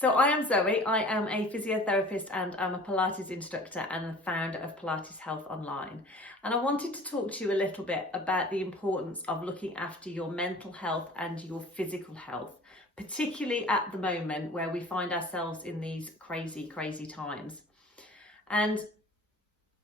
So I am Zoe, I am a physiotherapist and I'm a Pilates instructor and the founder of Pilates Health Online. And I wanted to talk to you a little bit about the importance of looking after your mental health and your physical health, particularly at the moment where we find ourselves in these crazy times. And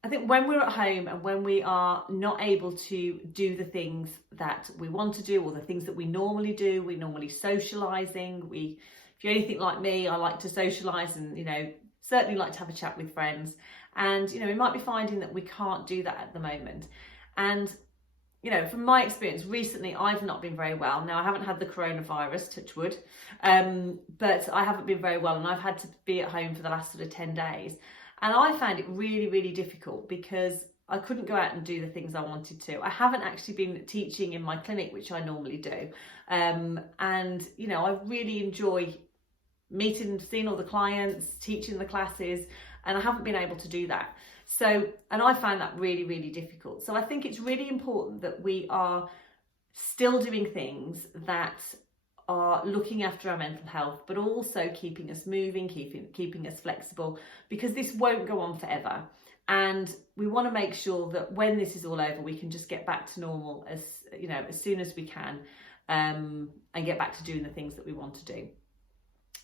I think when we're at home and when we are not able to do the things that we want to do or the things that we normally do, we're normally socialising, if you're anything like me, I like to socialise and, certainly like to have a chat with friends. And, we might be finding that we can't do that at the moment. And, from my experience, recently I've not been very well. Now, I haven't had the coronavirus, touch wood, but I haven't been very well and I've had to be at home for the last sort of 10 days. And I found it really difficult because I couldn't go out and do the things I wanted to. I haven't actually been teaching in my clinic, which I normally do. And, I really enjoy meeting, seeing all the clients, teaching the classes, and I haven't been able to do that. So, and I find that really difficult. So I think it's really important that we are still doing things that are looking after our mental health, but also keeping us moving, keeping us flexible, because this won't go on forever. And we want to make sure that when this is all over, we can just get back to normal as soon as we can, and get back to doing the things that we want to do.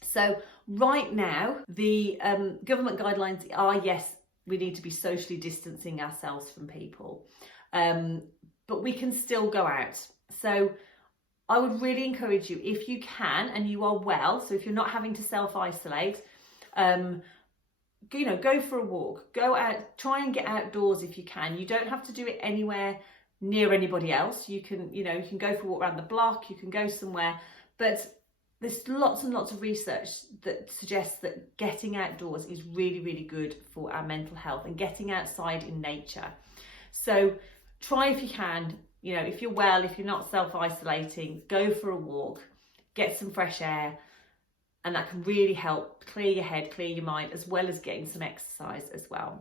So right now, the government guidelines are, yes, we need to be socially distancing ourselves from people, but we can still go out. So I would really encourage you, if you can and you are well, so if you're not having to self-isolate, go for a walk, go out, try and get outdoors if you can. You don't have to do it anywhere near anybody else. You can go for a walk around the block, you can go somewhere, but there's lots and lots of research that suggests that getting outdoors is really good for our mental health and getting outside in nature. So try if you can, if you're well, if you're not self-isolating, go for a walk, get some fresh air, and that can really help clear your head, clear your mind, as well as getting some exercise as well.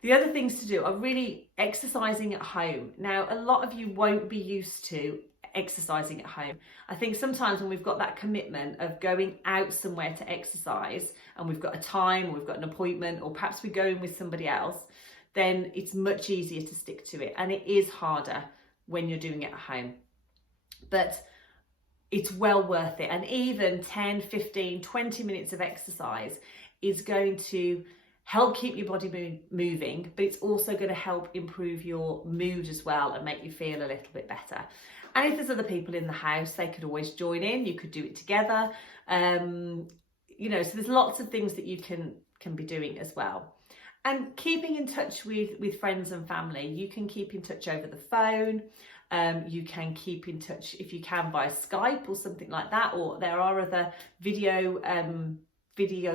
The other things to do are really exercising at home. Now, a lot of you won't be used to exercising at home. I think sometimes when we've got that commitment of going out somewhere to exercise and we've got a time or we've got an appointment or perhaps we're going with somebody else, then it's much easier to stick to it. And it is harder when you're doing it at home. But it's well worth it. And even 10, 15, 20 minutes of exercise is going to help keep your body moving, but it's also going to help improve your mood as well and make you feel a little bit better. And if there's other people in the house, they could always join in. You could do it together. So there's lots of things that you can be doing as well. And keeping in touch with friends and family. You can keep in touch over the phone. You can keep in touch if you can via Skype or something like that. Or there are other video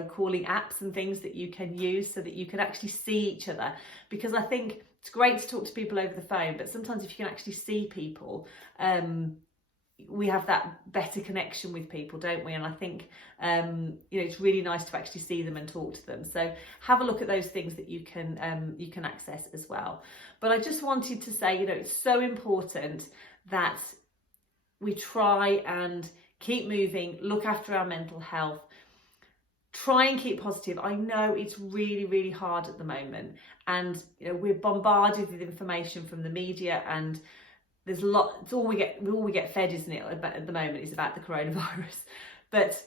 calling apps and things that you can use so that you can actually see each other. Because I think it's great to talk to people over the phone, but sometimes if you can actually see people, we have that better connection with people, don't we? And I think it's really nice to actually see them and talk to them. So have a look at those things that you can access as well. But I just wanted to say, it's so important that we try and keep moving, look after our mental health, try and keep positive. I know it's really hard at the moment, and we're bombarded with information from the media, and there's it's all we get fed, isn't it? At the moment is about the coronavirus. But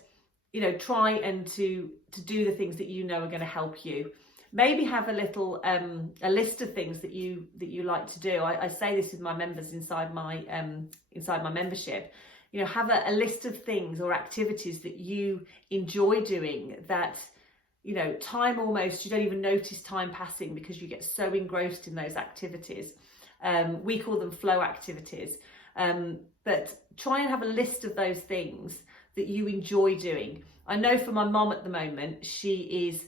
try and to do the things that are going to help you. Maybe have a little a list of things that you like to do. I say this with my members inside my membership. Have a list of things or activities that you enjoy doing that, time almost, you don't even notice time passing because you get so engrossed in those activities. We call them flow activities. But try and have a list of those things that you enjoy doing. I know for my mom at the moment, she is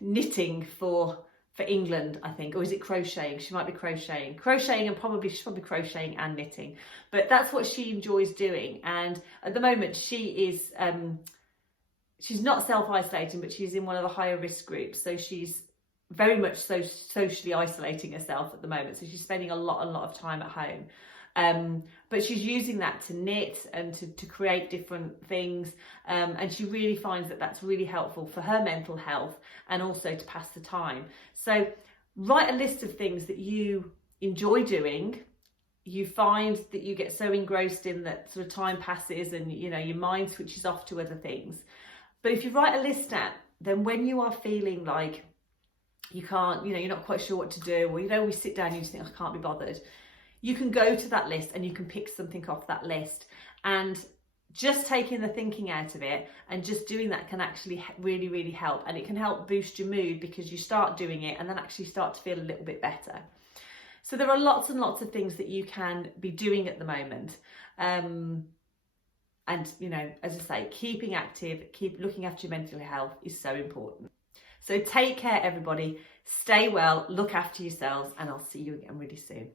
knitting for England, I think, or is it crocheting? She might be crocheting and she's probably crocheting and knitting, but that's what she enjoys doing. And at the moment she is she's not self-isolating, but she's in one of the higher risk groups, so she's very much so socially isolating herself at the moment, so she's spending a lot of time at home. But she's using that to knit and to create different things, and she really finds that that's really helpful for her mental health and also to pass the time. So write a list of things that you enjoy doing. You find that you get so engrossed in that sort of time passes and your mind switches off to other things. But if you write a list out, then when you are feeling like you can't, you're not quite sure what to do, or we sit down and you just think, I can't be bothered, you can go to that list and you can pick something off that list, and just taking the thinking out of it and just doing that can actually really, really help. And it can help boost your mood because you start doing it and then actually start to feel a little bit better. So there are lots and lots of things that you can be doing at the moment. And, as I say, keeping active, keep looking after your mental health is so important. So take care, everybody. Stay well, look after yourselves, and I'll see you again really soon.